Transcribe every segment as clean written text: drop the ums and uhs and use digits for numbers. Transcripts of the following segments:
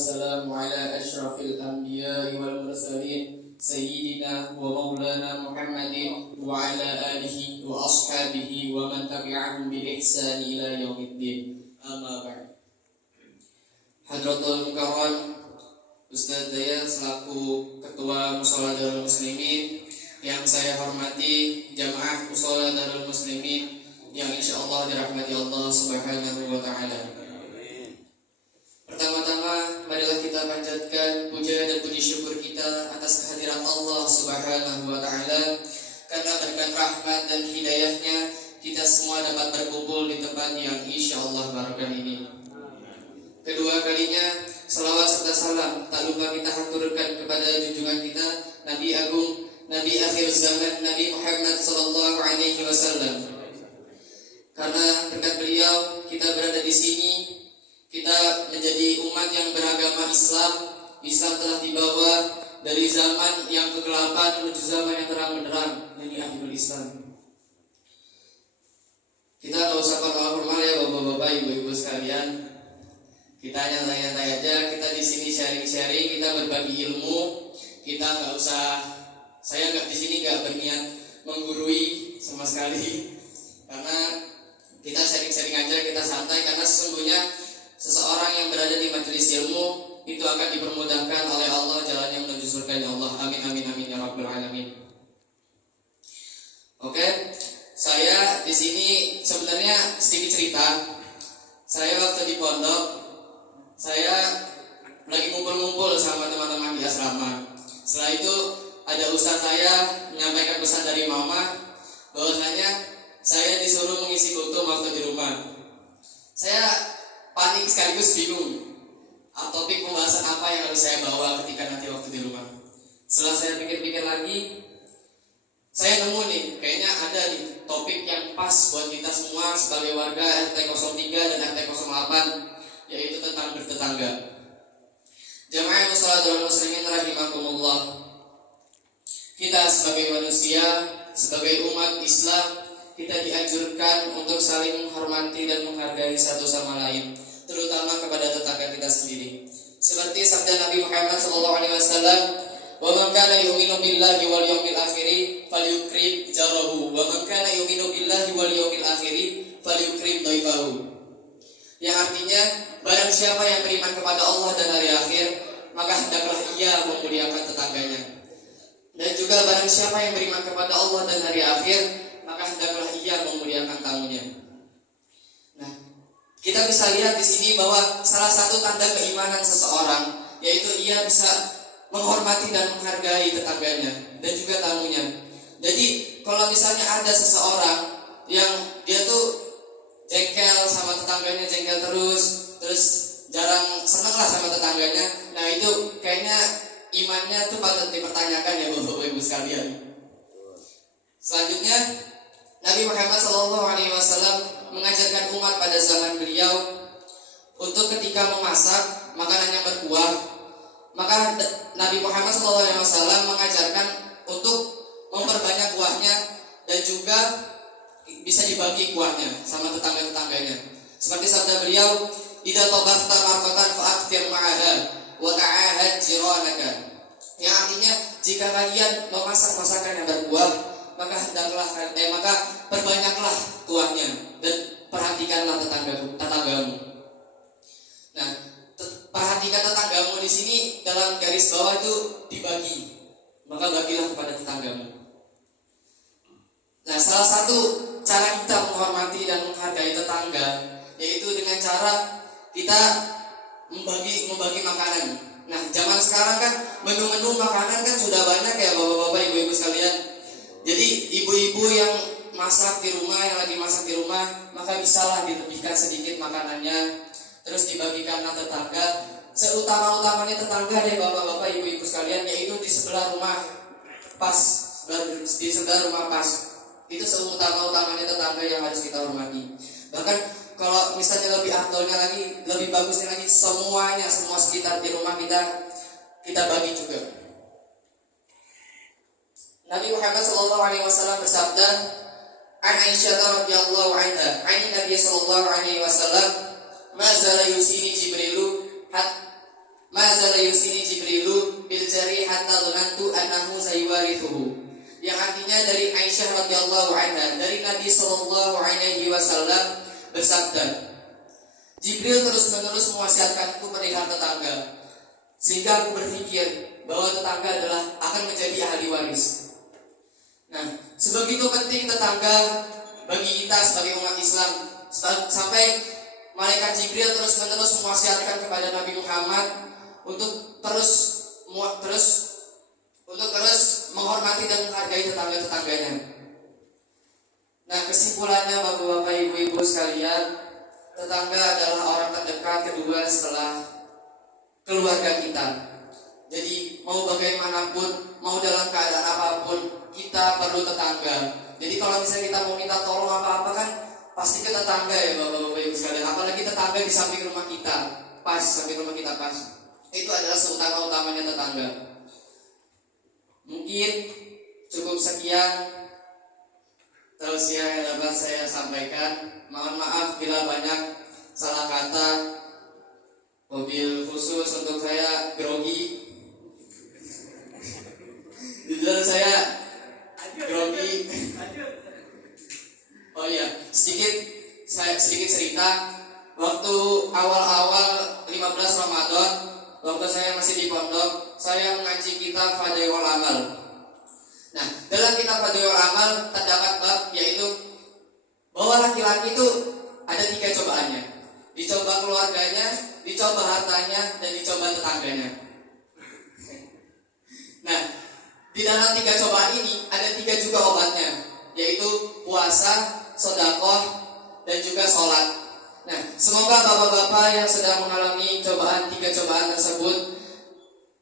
والسلام على أشرف الأنبياء والمرسلين سيدنا ومولانا محمد وعلى آله وأصحابه ومن تبعهم بإحسان إلى يوم الدين. أما بعد. Hadratul Mukarram Ustadz Dayat selaku Ketua Mushola Darul Muslimin, yang saya hormati jamaah Mushola Darul Muslimin yang insya Allah dirahmati Allah Subhanahu wa Ta'ala. Pertama-tama marilah kita panjatkan puja dan puji syukur kita atas kehadiran Allah Subhanahu wa Ta'ala, karena berkat rahmat dan hidayahnya kita semua dapat berkumpul di tempat yang insya Allah barakah ini. Kedua kalinya salawat serta salam tak lupa kita haturkan kepada junjungan kita Nabi Agung, Nabi akhir zaman, Nabi Muhammad sallallahu alaihi wasallam. Karena berkat beliau kita berada di sini, kita menjadi umat yang beragama Islam. Islam telah dibawa dari zaman yang kegelapan menuju zaman yang terang benderang, yakni akhirul Islam. Kita nggak usah formal-formal ya bapak-bapak, ibu-ibu sekalian. Kita nyantai-nyantai aja, kita di sini sharing-sharing, kita berbagi ilmu. Kita nggak usah, saya nggak di sini nggak berniat menggurui sama sekali, karena kita sharing-sharing aja, kita santai, karena sesungguhnya seseorang yang berada di majelis ilmu itu akan dipermudahkan oleh Allah jalannya menuju surga ya Allah. Amin amin amin ya rabbal alamin. Oke, saya di sini sebenarnya sedikit cerita. Saya waktu di pondok, saya lagi ngumpul-ngumpul sama teman-teman di asrama. Setelah itu ada ustaz saya menyampaikan pesan dari mama bahwasanya saya disuruh mengisi kultum waktu di rumah. Saya panik sekaligus bingung topik pembahasan apa yang harus saya bawa ketika nanti waktu di rumah. Setelah saya pikir-pikir lagi, saya nemu nih, kayaknya ada nih topik yang pas buat kita semua sebagai warga RT 03 dan RT 08, yaitu tentang bertetangga. Jamaah Mushola Darul Muslimin rahimakumullah. Kita sebagai manusia, sebagai umat Islam, kita dianjurkan untuk saling menghormati dan menghargai satu sama lain, terutama kepada tetangga kita sendiri. Seperti sabda Nabi Muhammad SAW, "Wa man kana yu'minu billahi wal yawmil akhir falyukrim jarahu, wa man kana yu'minu billahi wal yawmil akhir falyukrim dhaifahu." Yang artinya, barang siapa yang beriman kepada Allah dan hari akhir, maka hendaklah ia memuliakan tetangganya. Dan juga barang siapa yang beriman kepada Allah dan hari akhir, maka hendaklah ia memuliakan tamunya. Nah, kita bisa lihat di sini bahwa salah satu tanda keimanan seseorang yaitu ia bisa menghormati dan menghargai tetangganya dan juga tamunya. Jadi, kalau misalnya ada seseorang yang dia tuh jengkel sama tetangganya, jengkel terus jarang seneng lah sama tetangganya, nah itu kayaknya imannya tuh patut dipertanyakan ya bapak ibu sekalian. Selanjutnya Nabi Muhammad SAW mengajarkan umat pada zaman beliau untuk ketika memasak makanan yang berkuah, maka Nabi Muhammad SAW mengajarkan untuk memperbanyak kuahnya dan juga bisa dibagi kuahnya sama tetangga-tetangganya. Seperti sabda beliau, "Idza tabakhta marqatan fa'akthir ma'aha wa ta'ahad jiranaka." Yang artinya, jika kalian memasak masakan yang berkuah, maka perbanyaklah kuahnya dan perhatikanlah tetanggamu. Nah, perhatikan tetanggamu di sini dalam garis bawah itu dibagi. Maka bagilah kepada tetanggamu. Nah, salah satu cara kita menghormati dan menghargai tetangga yaitu dengan cara kita membagi makanan. Nah, zaman sekarang kan menu-menu makanan kan sudah banyak ya bapak-bapak, ibu-ibu sekalian. Jadi ibu-ibu yang masak di rumah, yang lagi masak di rumah, maka bisalah dilebihkan sedikit makanannya, terus dibagikanlah tetangga. Seutama-utamanya tetangga deh bapak-bapak, ibu-ibu sekalian, yaitu di sebelah rumah pas, di sebelah rumah pas. Itu seutama-utamanya tetangga yang harus kita hormati. Bahkan kalau misalnya lebih afdolnya lagi, lebih bagusnya lagi, semua sekitar di rumah kita bagi juga. Nabi Muhammad SAW bersabda, "An Aisyah radhiyallahu anha, an Nabi sallallahu alaihi wasallam, ma zala yusini Jibrilu sini Jibrilu bil jari hatta dhanantu annahu sayuwarithuhu. Yang artinya dari Aisyah radhiyallahu anha, dari Nabi sallallahu alaihi wasallam bersabda, Jibril terus-menerus mewasiatkanku perihal tetangga, sehingga aku berpikir bahwa tetangga adalah akan menjadi ahli waris. Nah, sebegitu penting tetangga bagi kita sebagai umat Islam, sampai malaikat Jibril terus-menerus mewasiatkan kepada Nabi Muhammad untuk terus menghormati dan menghargai tetangga-tetangganya. Nah, kesimpulannya Bapak-bapak, Ibu-ibu sekalian, tetangga adalah orang terdekat kedua setelah keluarga kita. Jadi mau bagaimanapun, mau dalam keadaan apapun, kita perlu tetangga. Jadi kalau misalnya kita mau minta tolong apa-apa kan pasti ke tetangga ya Bapak-bapak, Ibu sekalian. Apalagi tetangga di samping rumah kita, samping rumah kita pas. Itu adalah seutama-utamanya tetangga. Mungkin cukup sekian tausiah yang dapat saya sampaikan. Mohon maaf bila banyak salah kata. Mobil khusus untuk saya grogi. Jujur saya grogi. Oh iya, sedikit cerita. Waktu awal-awal 15 Ramadan, waktu saya masih di pondok, saya mengaji kitab Fadhailul Amal. Nah, dalam kitab Fadhailul Amal terdapat bab yaitu bahwa laki-laki itu ada 3 cobaannya. Dicoba keluarganya, dicoba hartanya, dan dicoba tetangganya. Nah, di dalam 3 cobaan ini ada 3 juga obatnya, yaitu puasa, sedekah, dan juga sholat. Nah, semoga bapak-bapak yang sedang mengalami 3 cobaan tersebut,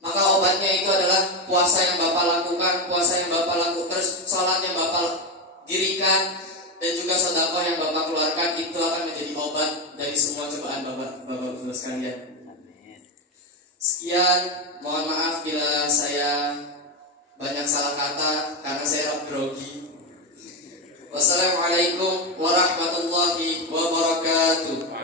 maka obatnya itu adalah puasa yang bapak lakukan, terus sholat yang bapak dirikan, dan juga sedekah yang bapak keluarkan, itu akan menjadi obat dari semua cobaan bapak-bapak sekalian. Sekian, mohon maaf bila saya banyak salah kata karena saya grogi. Wassalamualaikum warahmatullahi wabarakatuh.